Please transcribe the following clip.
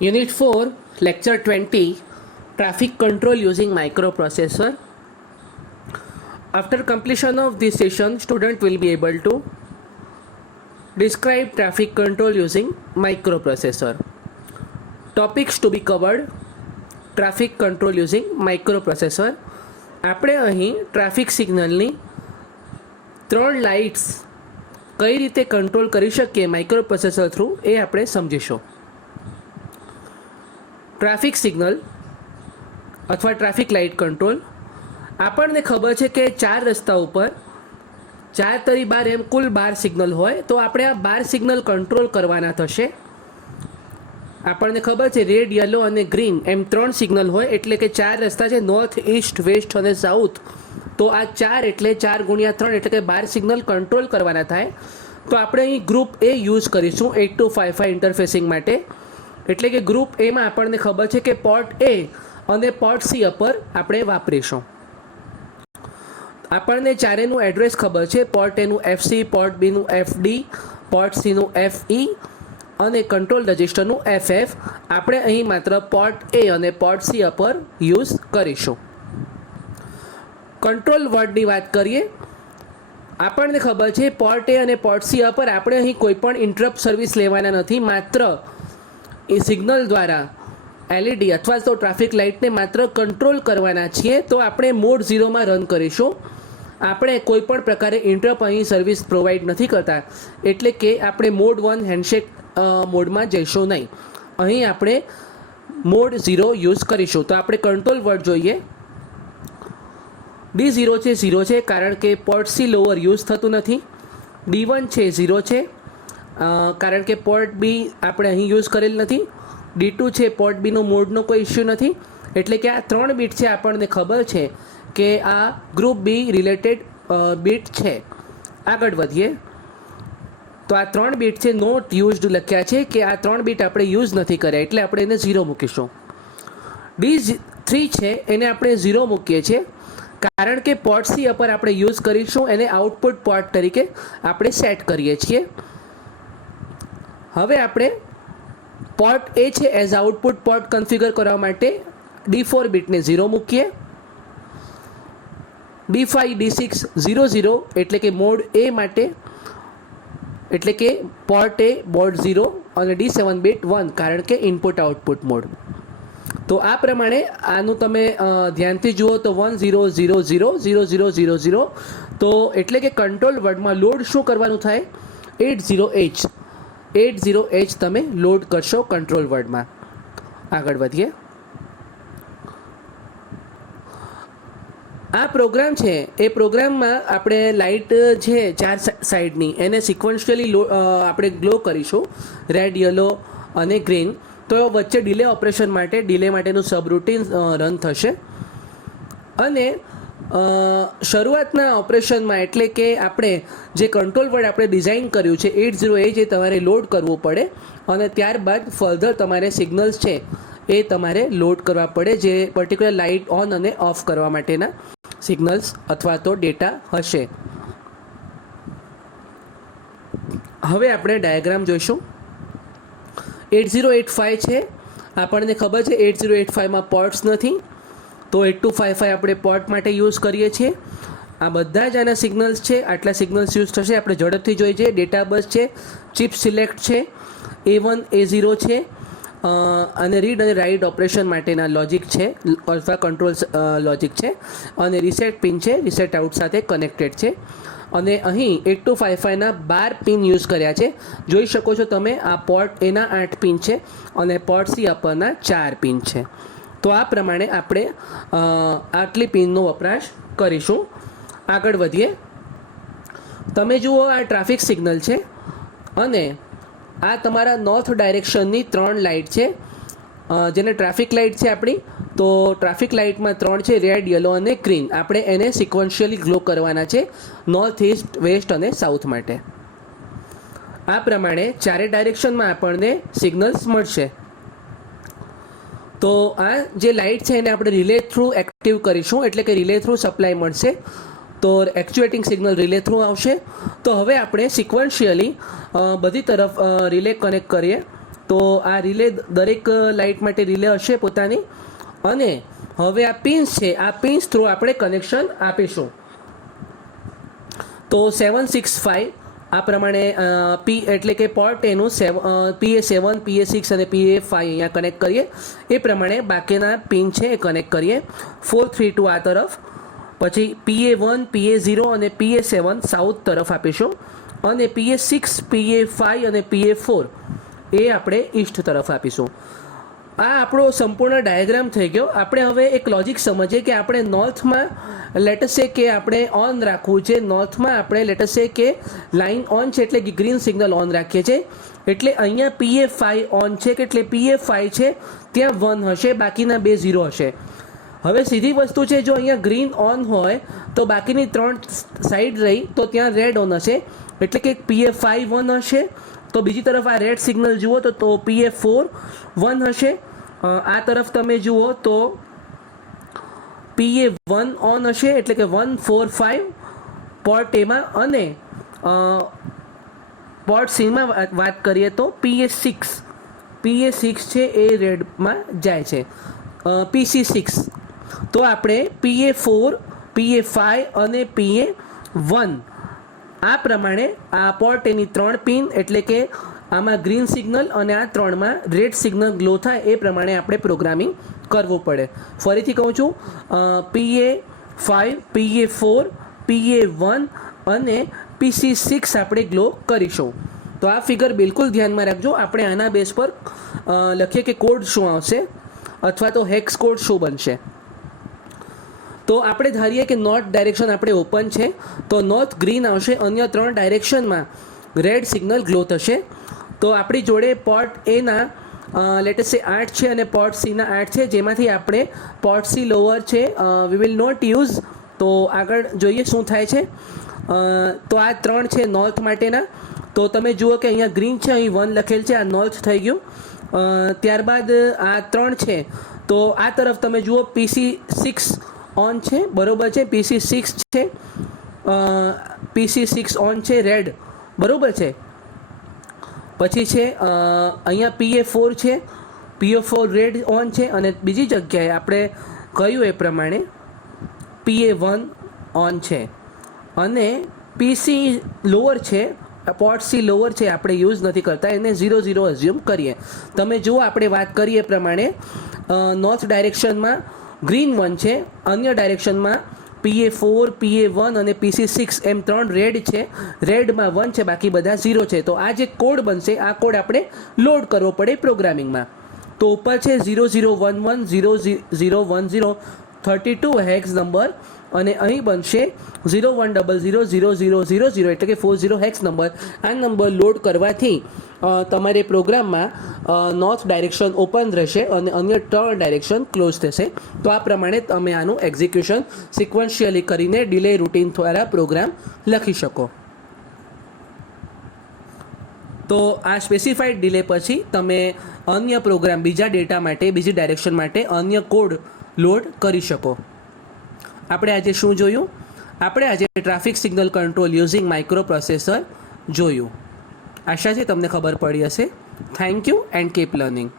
Unit 4, Lecture 20, Traffic Control using Microprocessor. After completion of this session, student will be able to describe traffic control using microprocessor. Topics to be covered: traffic control using microprocessor. આપણે અહીં traffic સિગ્નલની ત્રણ lights કઈ રીતે control કરી શકીએ microprocessor through એ આપણે સમજીશું. ટ્રાફિક સિગ્નલ અથવા ટ્રાફિક લાઇટ કંટ્રોલ આપણને ખબર છે કે ચાર રસ્તા ઉપર 4 તરી 12 એમ કુલ 12 સિગ્નલ હોય તો આપણે આ 12 સિગ્નલ કંટ્રોલ કરવાના થશે. આપણને ખબર છે રેડ, યલો અને ગ્રીન એમ 3 સિગ્નલ હોય એટલે કે 4 રસ્તા છે, નોર્થ, ઈસ્ટ, વેસ્ટ અને સાઉથ. તો આ 4 એટલે 4 ગુણ્યા 3 એટલે કે 12 સિગ્નલ કંટ્રોલ કરવાના થાય. તો આપણે અહીં ગ્રુપ એ યુઝ કરીશું 8255 ઇન્ટરફેસિંગ માટે. એટલે કે ગ્રુપ એમાં આપણને ખબર છે કે પોર્ટ એ અને પોર્ટ સી અપર આપણે વાપરીશું. આપણને ચારેનું એડ્રેસ ખબર છે. પોર્ટ એનું એફસી, પોર્ટ બીનું એફડી, પોર્ટ સીનું એફઈ અને કંટ્રોલ રજિસ્ટરનું એફએફ. આપણે અહીં માત્ર પોર્ટ એ અને પોર્ટ સી અપર યુઝ કરીશું. કંટ્રોલ વર્ડની વાત કરીએ. આપણને ખબર છે પોર્ટ એ અને પોર્ટ સી અપર આપણે અહીં કોઈ પણ ઇન્ટરપ્ટ સર્વિસ લેવાના નથી. માત્ર એ સિગ્નલ દ્વારા એલઈડી અથવા તો ટ્રાફિક લાઇટને માત્ર કંટ્રોલ કરવાના છીએ. તો આપણે મોડ 0માં રન કરીશું. આપણે કોઈ પણ પ્રકારે ઇન્ટરપ્ટ અહીં સર્વિસ પ્રોવાઈડ નથી કરતા એટલે કે આપણે મોડ 1 હેન્ડશેક મોડમાં જઈશું નહીં. અહીં આપણે મોડ 0 યુઝ કરીશું. તો આપણે કંટ્રોલ વર્ડ જોઈએ. D0 છે 0 છે કારણ કે પોર્ટ સી લોઅર યુઝ થતું નથી. D1 છે 0 છે કારણ કે પોર્ટ બી આપણે અહીં યુઝ કરેલ નથી. D2 છે પોર્ટ બીનો મોડનો કોઈ ઇસ્યુ નથી. એટલે કે આ 3 બીટ છે આપણને ખબર છે કે આ ગ્રુપ બી રિલેટેડ બીટ છે. આગળ વધીએ તો આ 3 બીટ છે નોટ યુઝડ લખ્યા છે કે આ 3 બીટ આપણે યુઝ નથી કર્યા એટલે આપણે એને 0 મૂકીશું. D3 છે એને આપણે 0 મૂકીએ છીએ કારણ કે પોર્ટ સી અપર આપણે યુઝ કરીશું. એને આઉટપુટ પોર્ટ તરીકે આપણે સેટ કરીએ છીએ. હવે આપણે પોર્ટ એ છે એઝ આઉટપુટ પોર્ટ કન્ફિગર કરવા માટે D4 બીટને 0 મૂકીએ. D5, D6 0 0 એટલે કે મોડ એ માટે એટલે કે પોર્ટ એ મોડ 0 અને D7 બીટ 1 કારણ કે ઇનપુટ આઉટપુટ મોડ. તો આ પ્રમાણે આનું તમે ધ્યાનથી જુઓ તો 1 0 0 0 0 0 0 0. તો એટલે કે કંટ્રોલ વર્ડમાં લોડ શું કરવાનું થાય 80H તમે લોડ કરશો કંટ્રોલ વર્ડમાં. આગળ વધીએ. આ પ્રોગ્રામ છે એ પ્રોગ્રામમાં આપણે લાઇટ છે 4 સાઈડની એને સિક્વન્શિયલી આપણે ગ્લો કરીશું રેડ, યલો અને ગ્રીન. તો વચ્ચે ડિલે ઓપરેશન માટે ડિલે માટેનું સબરૂટીન રન થશે. અને શરૂઆતના ઓપરેશનમાં એટલે કે આપણે જે કંટ્રોલ વર્ડ આપણે ડિઝાઇન કર્યું છે 80H એ તમારે લોડ કરવું પડે અને ત્યારબાદ ફર્ધર તમારે સિગ્નલ્સ છે એ તમારે લોડ કરવા પડે જે પર્ટિક્યુલર લાઇટ ઓન અને ઓફ કરવા માટેના સિગ્નલ્સ અથવા તો ડેટા હશે. હવે આપણે ડાયાગ્રામ જોઈશું. 8085 છે આપણને ખબર છે 8085માં પોર્ટ્સ નથી તો 8255 આપણે પોર્ટ માટે યુઝ કરીએ છીએ. આ બધા જ આના સિગ્નલ્સ છે. આટલા સિગ્નલ્સ યુઝ થશે. આપણે ઝડપથી જોઈએ છે. ડેટા બસ છે, ચિપ સિલેક્ટ છે, A1 A0 છે અને રીડ અને રાઇટ ઓપરેશન માટેના લોજિક છે અથવા કંટ્રોલ લોજિક છે અને રિસેટ પિન છે રિસેટ આઉટ સાથે કનેક્ટેડ છે. અને અહીં 8255ના 12 પિન યુઝ કર્યા છે. જોઈ શકો છો તમે આ પોર્ટ એના 8 પિન છે અને પોર્ટ સી અપરના 4 પિન છે. તો આ પ્રમાણે આપણે આટલી પિનનો વપરાશ કરીશું. આગળ વધીએ. તમે જુઓ આ ટ્રાફિક સિગ્નલ છે અને આ તમારા નોર્થ ડાયરેક્શનની 3 લાઇટ છે જેને ટ્રાફિક લાઇટ છે આપણી. તો ટ્રાફિક લાઇટમાં 3 છે રેડ, યલો અને ગ્રીન. આપણે એને સિક્વન્શિયલી ગ્લો કરવાના છે નોર્થ, ઈસ્ટ, વેસ્ટ અને સાઉથ માટે. આ પ્રમાણે ચારે ડાયરેક્શનમાં આપણને સિગ્નલ્સ મળશે. તો આ જે લાઇટ છે એને આપણે રિલે થ્રુ એક્ટિવ કરીશું એટલે કે રિલે થ્રુ સપ્લાય મળશે. તો એક્ચ્યુએટિંગ સિગ્નલ રિલે થ્રુ આવશે. તો હવે આપણે સિક્વન્શિયલી બધી તરફ રિલે કનેક્ટ કરીએ. તો આ રિલે દરેક લાઇટ માટે રિલે હશે પોતાની. અને હવે આ પિન્સ છે, આ પિન્સ થ્રુ આપણે કનેક્શન આપીશું. તો 765 આ પ્રમાણે પી એટલે કે પોર્ટ એનું PA7 PA6 અને PA5 અહીંયા કનેક્ટ કરીએ. એ પ્રમાણે બાકીના પિન છે એ કનેક્ટ કરીએ. 432 આ તરફ, પછી PA1 PA0 અને PA7 સાઉથ તરફ આપીશું, અને PA6 PA5 અને PA4 એ આપણે ઈસ્ટ તરફ આપીશું. આ આપણો સંપૂર્ણ ડાયાગ્રામ થઈ ગયો. આપણે હવે એક લોજિક સમજીએ કે આપણે નોર્થમાં લેટસે કે આપણે ઓન રાખવું છે. નોર્થમાં આપણે લેટસે કે લાઇન ઓન છે એટલે કે ગ્રીન સિગ્નલ ઓન રાખીએ છીએ. એટલે અહીંયા PA5 ઓન છે કે એટલે PA5 છે ત્યાં 1 હશે, બાકીના 2 0 હશે. હવે સીધી વસ્તુ છે, જો અહીંયા ગ્રીન ઓન હોય તો બાકીની 3 સાઈડ રહી તો ત્યાં રેડ ઓન હશે, એટલે કે PA5 1 હશે. તો બીજી તરફ આ રેડ સિગ્નલ જુઓ તો PA4 1 હશે. આ તરફ તમે જુઓ તો PA1 ઓન હશે, એટલે કે 1 4 5 પોર્ટ એમાં. અને પોર્ટ સીમાં વાત કરીએ તો PA6 છે એ રેડમાં જાય છે. PC6 તો આપણે PA4 PA5 અને PA1 આ પ્રમાણે આ પોર્ટ એની 3 પિન, એટલે કે આમાં ગ્રીન સિગ્નલ અને આ 3માં રેડ સિગ્નલ ગ્લો થાય એ પ્રમાણે આપણે પ્રોગ્રામિંગ કરવું પડે. ફરીથી કહું છું, PA5 PA4 PA1 અને PC6 આપણે ગ્લો કરીશું. તો આ ફિગર બિલકુલ ધ્યાનમાં રાખજો. આપણે આના બેઝ પર લખીએ કે કોડ શું આવશે અથવા તો હેક્સ કોડ શું બનશે. તો આપણે ધારીએ કે નોર્થ ડાયરેક્શન આપણે ઓપન છે, તો નોર્થ ગ્રીન આવશે, અન્ય 3 ડાયરેક્શનમાં રેડ સિગ્નલ ગ્લો થશે. તો આપણી જોડે પોર્ટ એના લેટેસ્ટ 8 છે અને પોર્ટ સીના 8 છે, જેમાંથી આપણે પોર્ટ સી લોઅર છે વી વિલ નોટ યુઝ. તો આગળ જોઈએ શું થાય છે. તો આ 3 છે નોર્થ માટેના. તો તમે જુઓ કે અહીંયા ગ્રીન છે, અહીં 1 લખેલ છે, આ નોર્થ થઈ ગયું. ત્યારબાદ આ 3 છે, તો આ તરફ તમે જુઓ PC6 ઓન છે, બરોબર છે. PC6 છે, PC6 ઓન છે, રેડ, બરોબર છે. પછી છે અહીંયા PA4 છે, PA4 રેડ ઓન છે, અને બીજી જગ્યાએ આપણે કહ્યું એ પ્રમાણે PA1 ઓન છે. અને PC લોઅર છે, પોર્ટ સી લોઅર છે, આપણે યુઝ નથી કરતા, એને 0 0 અઝ્યુમ કરીએ. તમે જુઓ આપણે વાત કરીએ પ્રમાણે નોર્થ ડાયરેક્શનમાં ગ્રીન 1 છે, અન્ય ડાયરેક્શનમાં PA4 PA1 અને PC6 એમ 3 રેડ છે. રેડમાં 1 છે, બાકી બધા 0 છે. તો આ જે કોડ બનશે આ કોડ આપણે લોડ કરવો પડે પ્રોગ્રામિંગમાં. તો ઉપર છે 0011 0010 32 હેક્સ નંબર, અને અહીં બનશે 01000000 એટલે કે 40 હેક્સ નંબર. આ નંબર લોડ કરવાથી તમારે પ્રોગ્રામમાં નોર્થ ડાયરેક્શન ઓપન રહેશે અને અન્ય 3 ડાયરેક્શન ક્લોઝ થશે. તો આ પ્રમાણે તમે આનું એક્ઝિક્યુશન સિક્વન્શિયલી કરીને ડિલે રૂટીન દ્વારા પ્રોગ્રામ લખી શકો. તો આ સ્પેસિફાઈડ ડિલે પછી તમે અન્ય પ્રોગ્રામ બીજા ડેટા માટે, બીજી ડાયરેક્શન માટે અન્ય કોડ લોડ કરી શકો. આપણે આજે શું જોયું? આપણે આજે traffic signal control using micro processor જોયું. આશા છે તમને ખબર પડી હશે. Thank you and keep learning.